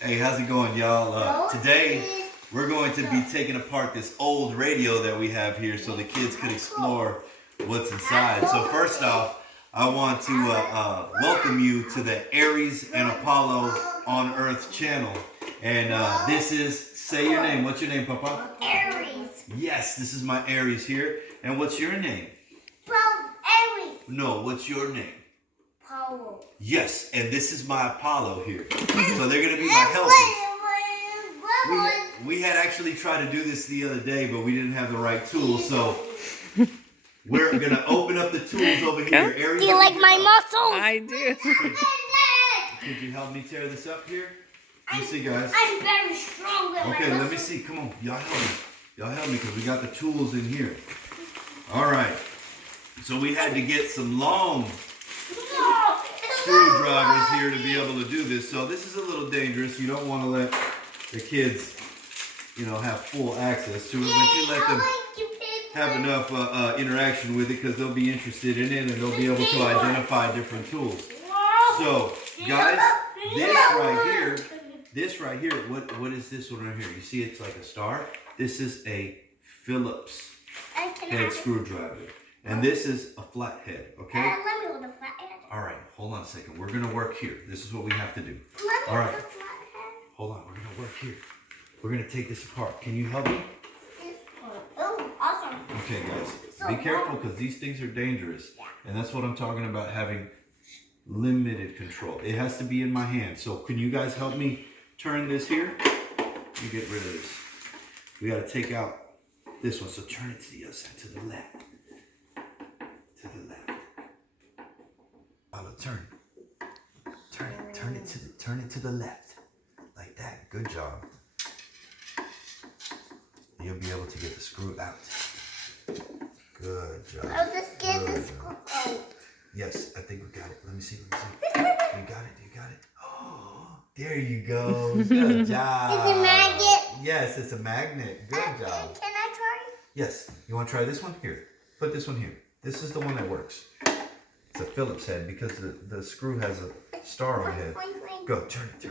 Hey, how's it going, y'all? Today, we're going to be taking apart this old radio that we have here so the kids can explore what's inside. So first off, I want to welcome you to the Aries and Apollo on Earth channel. And this is, say your name. What's your name, Papa? Aries. Yes, this is my Aries here. And what's your name? Aries. No, what's your name? Apollo. Yes, and this is my Apollo here. So they're going to be my helpers. We had actually tried to do this the other day, but we didn't have the right tools. So we're going to open up the tools over here. Aries, do you like my muscles? I do. Could you help me tear this up here? You see, guys. I'm very strong with Okay, my let me muscles. see. Come on. Y'all help me. Y'all help me because we got the tools in here. All right. So we had to get some long screwdrivers here to be able to do this. So this is a little dangerous. You don't want to let the kids, have full access to it, but you let them have enough interaction with it because they'll be interested in it and they'll be able to identify different tools. So, guys, this right here, what is this one right here? You see it's like a star? This is a Phillips head screwdriver. And this is a flathead, okay? Let me hold the flathead. All right, hold on a second. We're going to work here. This is what we have to do. All right. Hold on, we're going to work here. We're going to take this apart. Can you help me? Oh, awesome. Okay, guys. Be careful because these things are dangerous. And that's what I'm talking about, having limited control. It has to be in my hand. So can you guys help me turn this here? You get rid of this. We got to take out this one. So turn it to the other side, to the left. To the left. Follow, turn it to the left. Like that. Good job. You'll be able to get the screw out. Good job. I'll just get the screw out. Yes, I think we got it. Let me see. You got it. Oh, there you go. Good job. It's a magnet. Yes, it's a magnet. Good job. Can I try? Yes. You want to try this one? Here. Put this one here. This is the one that works. It's a Phillips head because the screw has a star on the head. Go. Turn it.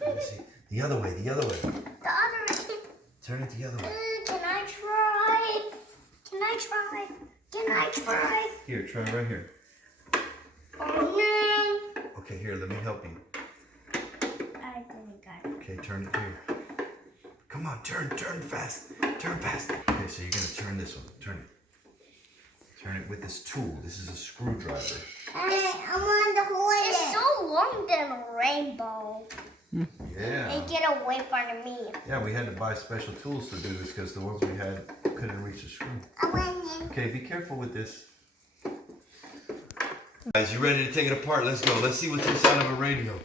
Let me see. The other way. The other way. Turn it the other way. Can I try? Here, try right here. Oh, Okay, here, let me help you. I think I got it. Okay, turn it here. Come on, turn fast. Turn fast. Okay, so you're gonna turn this one. Turn it. Turn it with this tool. This is a screwdriver. I want to hold it. It's so long than a rainbow. Yeah. They get away from me. Yeah, we had to buy special tools to do this because the ones we had couldn't reach the screw. Okay, be careful with this. Guys, you ready to take it apart? Let's go. Let's see what's inside of a radio.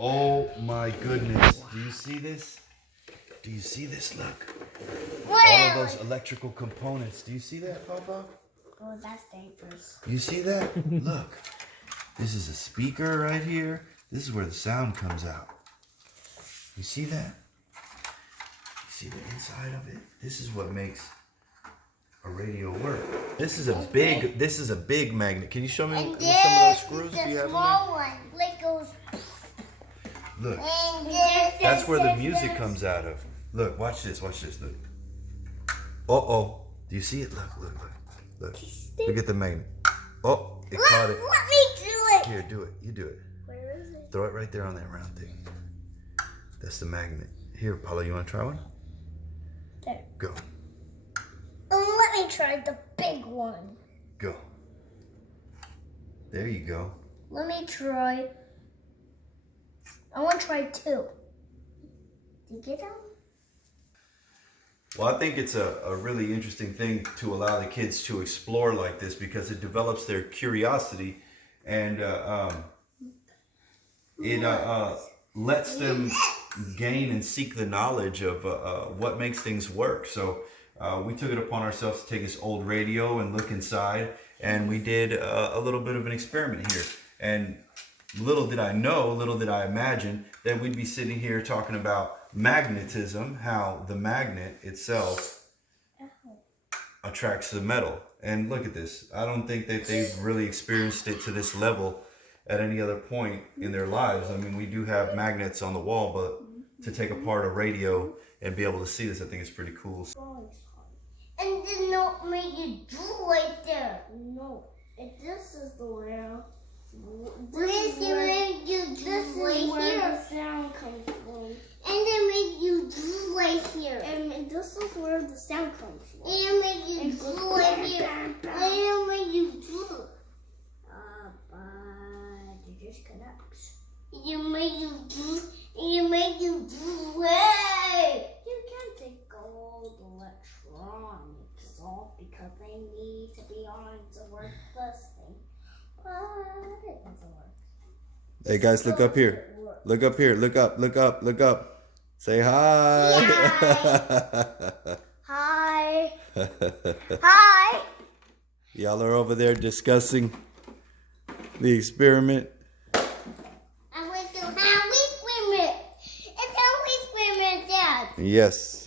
Oh my goodness. Do you see this? Do you see this? Look. All of those electrical components. Do you see that, Papa? Oh, that's dangerous. You see that? Look. This is a speaker right here. This is where the sound comes out. You see that? You see the inside of it? This is what makes a radio work. This is a big magnet. Can you show me some of those screws you have in there? Small one. Like goes. Look. That's where the music comes out of. Look, watch this. Look. Uh-oh. Do you see it? Look. Look at the magnet. Oh, it caught it. Let me do it. Here, do it. You do it. Where is it? Throw it right there on that round thing. That's the magnet. Here, Paulo, you want to try one? There. Go. Let me try the big one. Go. There you go. Let me try. I want to try two. Did you get them? Well, I think it's a really interesting thing to allow the kids to explore like this because it develops their curiosity and it lets them gain and seek the knowledge of what makes things work. So we took it upon ourselves to take this old radio and look inside, and we did a little bit of an experiment here. And little did I imagine that we'd be sitting here talking about magnetism, how the magnet itself attracts the metal. And look at this. I don't think that they've really experienced it to this level at any other point in their lives. I mean, we do have magnets on the wall, but to take apart a radio and be able to see this. I think it's pretty cool. And then not make it do right there. No, this is the way. This is where the sound comes from. And then make you do right here. And this is where the sound comes from. And make you do right here. And make you do. But it just connects. You make you do. You make you do right. You can't take all the electronics off because they need to be on to work this thing. But it doesn't work. Hey guys, look up here. Look up here. Look up. Look up. Look up. Say hi. Hi. Hi. Y'all are over there discussing the experiment. I went to how we swim it. It's how we swim it, Dad. Yes.